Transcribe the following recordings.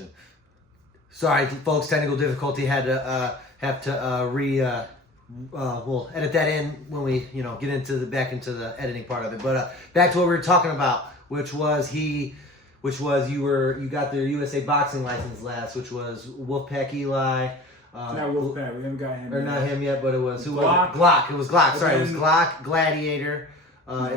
connection. Sorry, folks. Technical difficulty. Had to we'll edit that in when we get back into the editing part of it. But back to what we were talking about, which was you got their USA boxing license last, which was Wolfpack Eli. Not Wolfpack. We haven't got him. Or yet. not him yet, but it was who Glock. was it? Glock. It was Glock. Sorry, it was Glock. Gladiator. And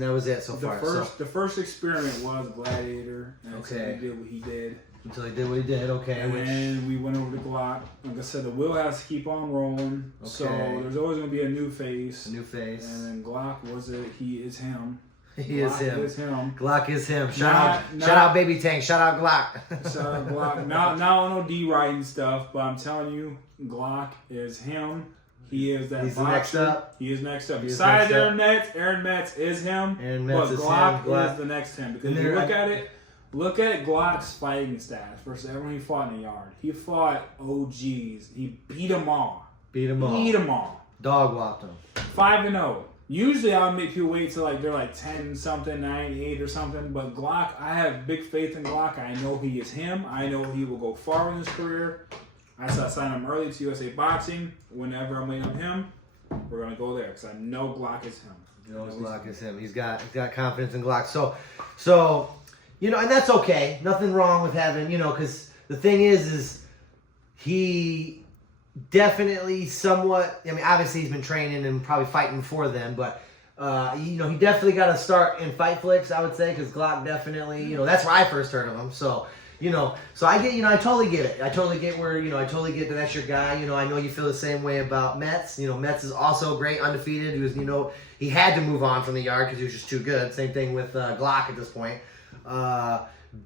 that was it so far. The first experiment was Gladiator. And okay. He did what he did. Until he did what he did. Okay. And then we went over to Glock. Like I said, the wheel has to keep on rolling. Okay. So there's always going to be a new face. A new face. And then Glock he is him. He is him. Glock is him. Shout Not out Baby Tank. Shout out Glock. Shout out Glock. Not on no D-writing stuff, but I'm telling you, Glock is him. He is that. He's boxer. next up. He is next up. Besides Aaron Metz is him. Aaron Metz is Glock him. Glock is the next him. Because if you look at Glock's fighting stats versus everyone he fought in the yard. He fought OGs. He beat them all. Dog whopped them. 5-0. Usually I would make people wait till they're 10-something, 9-8 or something. But Glock, I have big faith in Glock. I know he is him. I know he will go far in his career. I signed him early to USA Boxing. Whenever I'm waiting on him, we're gonna go there because I know Glock is him. Glock is him. He's got confidence in Glock. So and that's okay. Nothing wrong with having because the thing is he definitely somewhat. I mean, obviously he's been training and probably fighting for them, but he definitely got to start in Fightflix. I would say because Glock definitely that's where I first heard of him. So. So I get, I totally get it. I totally get where, I totally get that that's your guy. I know you feel the same way about Metz. Metz is also great, undefeated. He was, he had to move on from the yard because he was just too good. Same thing with Glock at this point.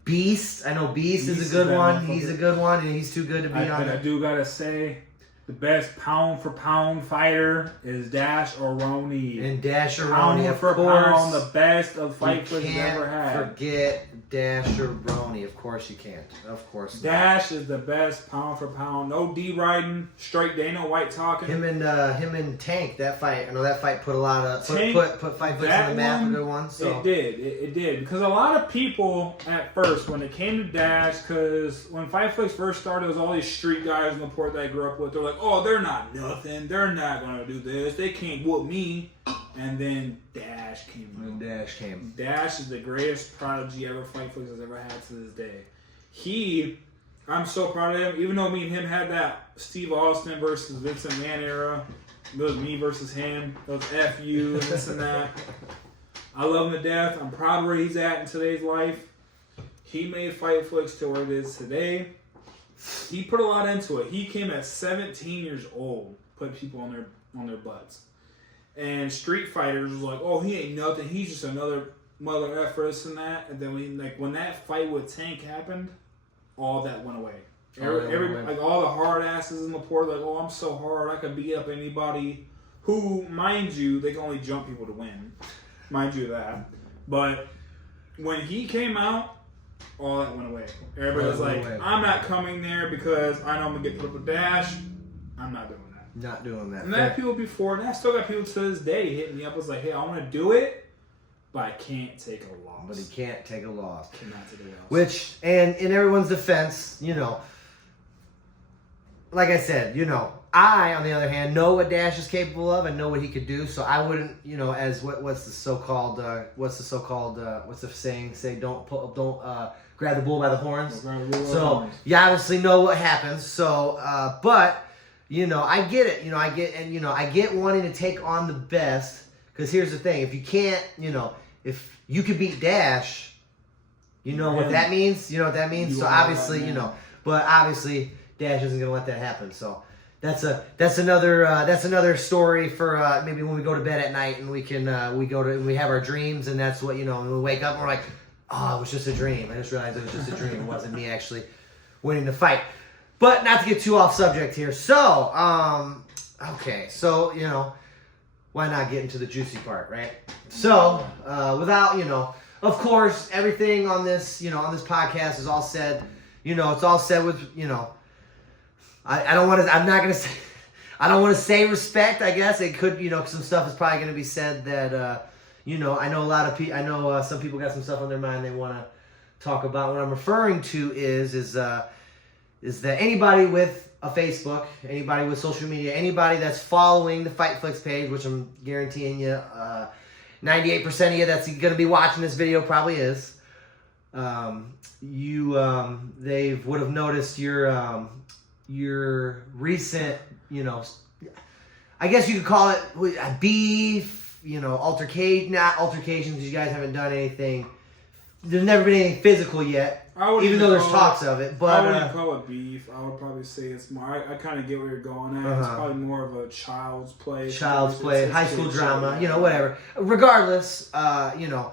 Beast, I know Beast is a good one. He's a good one, and he's too good to be on. But I do gotta say, the best pound for pound fighter is Dash Aroni. And Dash Aroni, of course. Pound, the best of Fightflix ever had. Forget Dash Aroni. Of course you can't. Of course not. Dash is the best pound for pound. No D riding, straight Dana White talking. Him and Tank, that fight. I know that fight put a lot of put Fightflix on the map. A good one. So It did because a lot of people at first when it came to Dash, because when Fightflix first started, it was all these street guys in the port that I grew up with. They're like, oh, they're not nothing. They're not gonna do this. They can't whoop me. And then Dash came. Dash is the greatest prodigy ever Fightflix has ever had to this day. I'm so proud of him. Even though me and him had that Steve Austin versus Vincent Mann era, it was me versus him. It was FU and this and that. I love him to death. I'm proud of where he's at in today's life. He made Fightflix to where it is today. He put a lot into it. He came at 17 years old, put people on their butts. And Street Fighters was like, oh, he ain't nothing. He's just another mother effer, this and that. And then when that fight with Tank happened, all that went away. All the hard asses in the port, oh, I'm so hard, I can beat up anybody. Who, mind you, they can only jump people to win. Mind you that. But when he came out, all that went away. Everybody was like, I'm not coming there because I know I'm going to get put up with Dash. I'm not doing that. Not doing that. And I had people before, and I still got people to this day hitting me up. I was like, hey, I want to do it, but I can't take a loss. But he can't take a loss. Cannot take a loss. Which, and in everyone's defense, like I said, I, on the other hand, know what Dash is capable of and know what he could do. So I wouldn't, as what's the saying? Say don't grab the bull by the horns. So you obviously know what happens. So, but I get it. I get wanting to take on the best because here's the thing: if you can't, if you could beat Dash, what that means. You know what that means. So obviously, but obviously Dash isn't gonna let that happen. So. That's another story for maybe when we go to bed at night and we have our dreams and that's what and we wake up and we're like, oh, it was just a dream. I just realized it was just a dream. It wasn't me actually winning the fight. But not to get too off subject here. So okay, so why not get into the juicy part, right? So without of course everything on this on this podcast is all said. It's all said with I don't want to. I'm not gonna say. I don't want to say respect. I guess it could. Some stuff is probably gonna be said that. I know a lot of people. I know some people got some stuff on their mind they want to talk about, what I'm referring to is that anybody with a Facebook, anybody with social media, anybody that's following the Fightflix page, which I'm guaranteeing you, 98% of you that's going to be watching this video probably is. They would have noticed your recent, I guess you could call it a beef, altercation, not altercations. You guys haven't done anything. There's never been anything physical yet, even though there's talks of it. But I wouldn't call it beef. I would probably say it's more. I kind of get where you're going at. It's probably more of a child's play. High school drama, whatever. Regardless, well,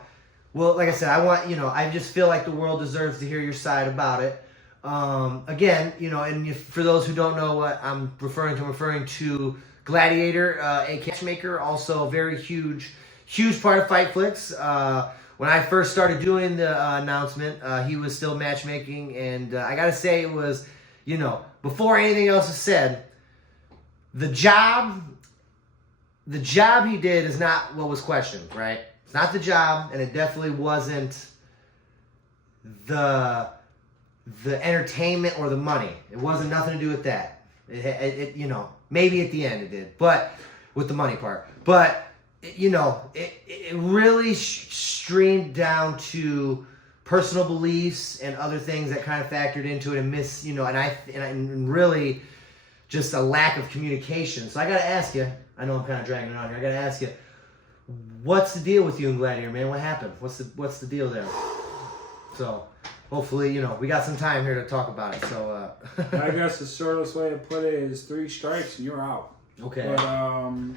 like I said, I just feel like the world deserves to hear your side about it. Again, and for those who don't know what I'm referring to Gladiator, a matchmaker, also a very huge part of Fightflix. When I first started doing the announcement, he was still matchmaking, and I gotta say it was, before anything else is said, the job he did is not what was questioned, right? It's not the job, and it definitely wasn't the entertainment or the money. It wasn't nothing to do with that. It maybe at the end it did, but with the money part. But it really streamed down to personal beliefs and other things that kind of factored into it, and really just a lack of communication. So I gotta ask you. I know I'm kind of dragging it on here. I gotta ask you. What's the deal with you and Gladiator, man? What happened? What's the deal there? So, hopefully, we got some time here to talk about it. So, I guess the shortest way to put it is 3 strikes and you're out. Okay. But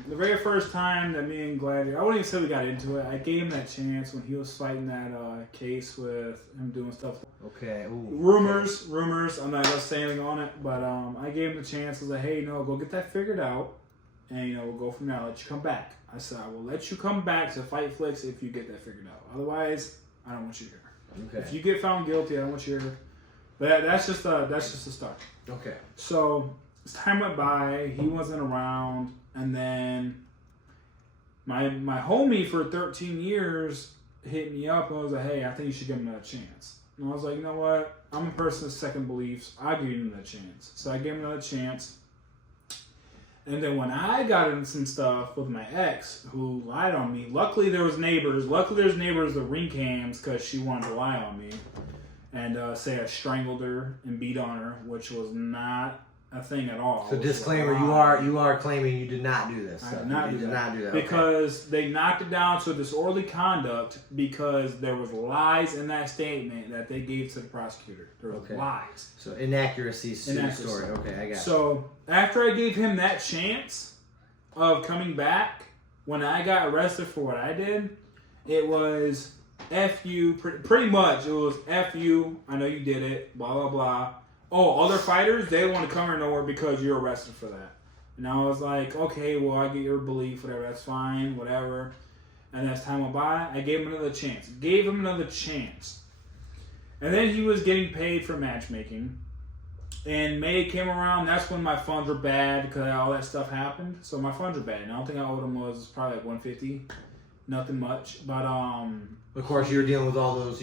the very first time that me and Gladiator, I wouldn't even say we got into it. I gave him that chance when he was fighting that case with him doing stuff. Okay. Ooh, rumors. I'm not gonna say anything on it, but I gave him the chance. I was like, hey, go get that figured out, and we'll go from there. I'll let you come back. I said, I will let you come back to Fightflix if you get that figured out. Otherwise, I don't want you here. Okay. If you get found guilty, I don't want you here. But that's just a start. Okay. So as time went by, he wasn't around, and then my homie for 13 years hit me up and was like, hey, I think you should give him another chance. And I was like, you know what? I'm a person of second beliefs. I'll give him another chance. So I gave him another chance. And then when I got into some stuff with my ex, who lied on me, luckily there's neighbors with ring cams because she wanted to lie on me and say I strangled her and beat on her, which was not a thing at all. So disclaimer, you are claiming you did not do this. I did not do that. Okay. Because they knocked it down to disorderly conduct because there was lies in that statement that they gave to the prosecutor. There was lies. So inaccuracies to the story. Okay, I got it. So after I gave him that chance of coming back, when I got arrested for what I did, it was F you. Pretty much, it was F you. I know you did it. Blah, blah, blah. Oh, other fighters, they don't want to come here nowhere because you're arrested for that. And I was like, okay, well, I get your belief, whatever, that's fine, whatever. And as time went by, I gave him another chance. And then he was getting paid for matchmaking. And May came around, that's when my funds were bad because all that stuff happened. So my funds were bad. And I don't think I owed him was probably like $150. Nothing much. But of course, you were dealing with all those,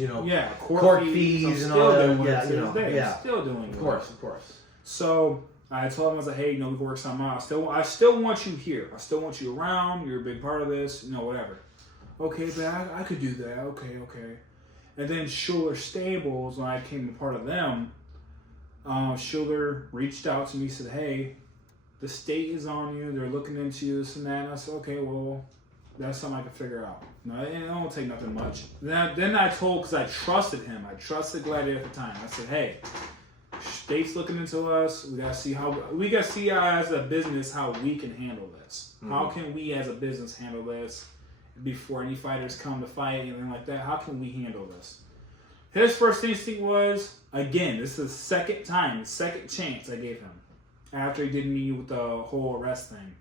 court fees and all that. Still doing it. Of course. So I told him, I was like, hey, we can work something out. I still want you here. I still want you around. You're a big part of this. Whatever. Okay, but I could do that. Okay. And then Schuler Stables, when I became a part of them, Schuler reached out to me and said, hey, the state is on you. They're looking into you, this and that. And I said, okay, well, that's something I can figure out. No, it don't take nothing much. Then I told, because I trusted him. I trusted Gladiator at the time. I said, hey, state's looking into us. We gotta see as a business how we can handle this. Mm-hmm. How can we as a business handle this before any fighters come to fight, anything like that? How can we handle this? His first instinct was, again, this is the second chance I gave him after he did me with the whole arrest thing.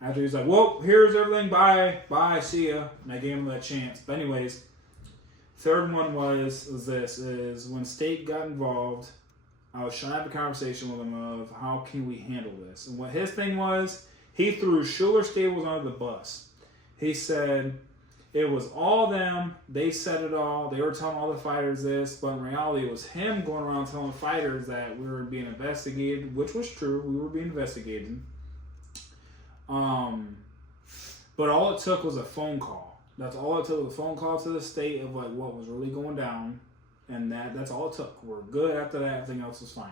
After he was like, well, here's everything, bye, see ya. And I gave him that chance. But anyways, third one was when state got involved, I was trying to have a conversation with him of how can we handle this. And what his thing was, he threw Schuler Stables under the bus. He said, it was all them. They said it all. They were telling all the fighters this, but in reality, it was him going around telling fighters that we were being investigated, which was true. We were being investigated. But all it took was a phone call. That's all it took, was a phone call to the state of like what was really going down, and that's all it took. We're good after that. Everything else was fine.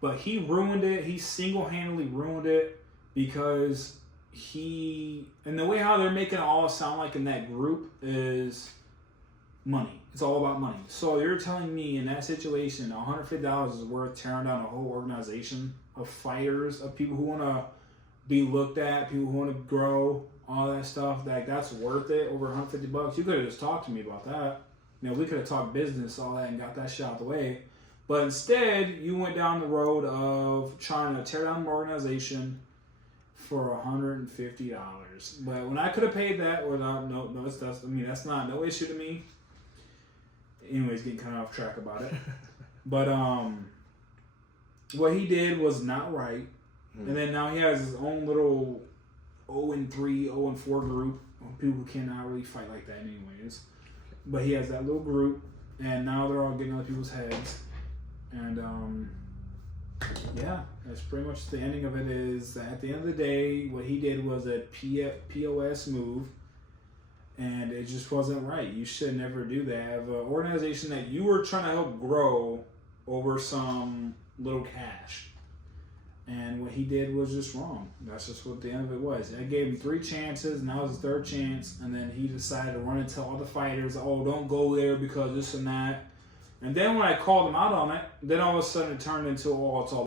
But he ruined it. He single-handedly ruined it because and the way how they're making it all sound like in that group is money. It's all about money. So you're telling me in that situation, $150 is worth tearing down a whole organization of fighters, of people who want to be looked at, people who want to grow, all that stuff, that's worth it, over $150. You could have just talked to me about that. We could have talked business, all that, and got that shit out the way. But instead, you went down the road of trying to tear down an organization for $150. But when I could have paid that without, that's not no issue to me. Anyways, getting kind of off track about it. But what he did was not right. And then now he has his own little 0-3, 0-4 group of people who cannot really fight like that anyways. But he has that little group, and now they're all getting other people's heads. And yeah, that's pretty much the ending of it. Is that at the end of the day, what he did was a POS move, and it just wasn't right. You should never do that. Have an organization that you were trying to help grow over some little cash. And what he did was just wrong. That's just what the end of it was. I gave him 3 chances, and that was his 3rd chance. And then he decided to run and tell all the fighters, oh, don't go there because this and that. And then when I called him out on it, then all of a sudden it turned into, oh, it's all